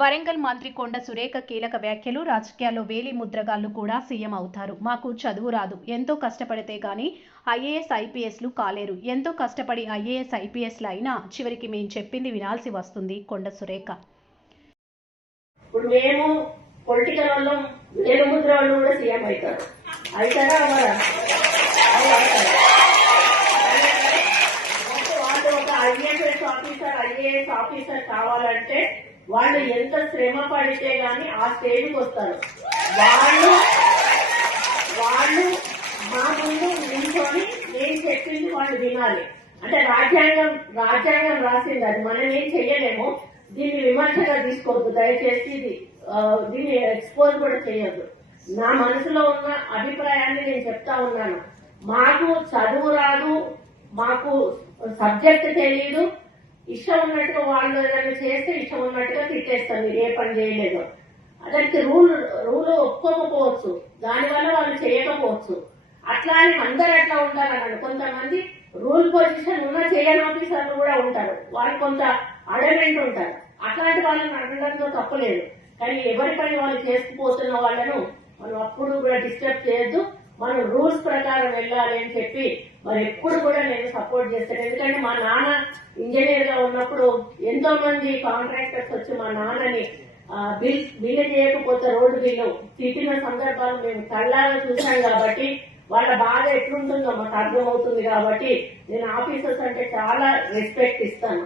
వరంగల్ మంత్రి కొండ సురేఖ కీలక వ్యాఖ్యలు రాజకీయాల్లో వేలి ముద్రగాళ్ళు కూడా సీఎం అవుతారు. మాకు చదువు రాదు. ఎంతో కష్టపడితే గానీ ఐఏఎస్ ఐపీఎస్లు కాలేరు. ఎంతో కష్టపడి ఐఏఎస్ ఐపీఎస్లు అయినా చివరికి మేము చెప్పింది వినాల్సి వస్తుంది కొండ సురేఖ. ఇప్పుడు మేము పొలిటికల్ వాళ్ళం వాళ్ళు కూడా సీఎం అవుతారు. అవుతారా? ఐఏఎస్ ఆఫీసర్ ఐఏఎస్ ఆఫీసర్ కావాలంటే వాళ్ళు ఎంత శ్రమ పడితే గాని ఆ స్టేజ్కి వస్తారు. వాళ్ళు వాళ్ళు మా ముందు నిల్చొని నేను చెప్పింది వాళ్ళు వినాలి. అంటే రాజ్యాంగం రాజ్యాంగం రాసింది అది. మనం ఏం చెయ్యలేము. దీన్ని విమర్శగా తీసుకోవద్దు. దయచేసి ఇది దీన్ని ఎక్స్పోజ్ కూడా చేయొద్దు. నా మనసులో ఉన్న అభిప్రాయాన్ని నేను చెప్తా ఉన్నాను. మాకు చదువు రాదు. మాకు సబ్జెక్ట్ తెలియదు ఇష్టం ఉన్నట్టుగా వాళ్ళు ఏదైనా చేస్తే ఇష్టం ఉన్నట్టుగా తిట్టేస్తారు మీరు ఏ పని చేయలేదు. అతనికి రూల్ రూల్ ఒప్పుకోకపోవచ్చు. దానివల్ల వాళ్ళు చేయకపోవచ్చు. అట్లా అని అందరు అట్లా ఉంటారన్నాడు కొంతమంది రూల్ పొజిషన్ ఉన్న చేయని ఆఫీసర్లు కూడా ఉంటారు. వాళ్ళు కొంత అడమెంట్ ఉంటారు. అట్లాంటి వాళ్ళని అడగడంలో తప్పలేదు కానీ ఎవరి పని వాళ్ళు చేసుకుపోతున్న వాళ్ళను మనం అప్పుడు కూడా డిస్టర్బ్ చేయొద్దు. మనం రూల్స్ ప్రకారం వెళ్ళాలి అని చెప్పి మరి ఎప్పుడు కూడా నేను సపోర్ట్ చేస్తాను. ఎందుకంటే మా నాన్న ఇంజనీర్గా ఉన్నప్పుడు ఎంతో మంది కాంట్రాక్టర్స్ వచ్చి మా నాన్నని ఆ, బిల్ బిల్లు చేయకపోతే రోడ్డు బిల్లు తిట్టిన సందర్భాలు మేము కళ్ళారా చూసాం కాబట్టి వాళ్ళ బాధ ఎట్లుంటుందో మాకు అర్థమవుతుంది కాబట్టి నేను ఆఫీసర్స్ అంటే చాలా రెస్పెక్ట్ ఇస్తాను.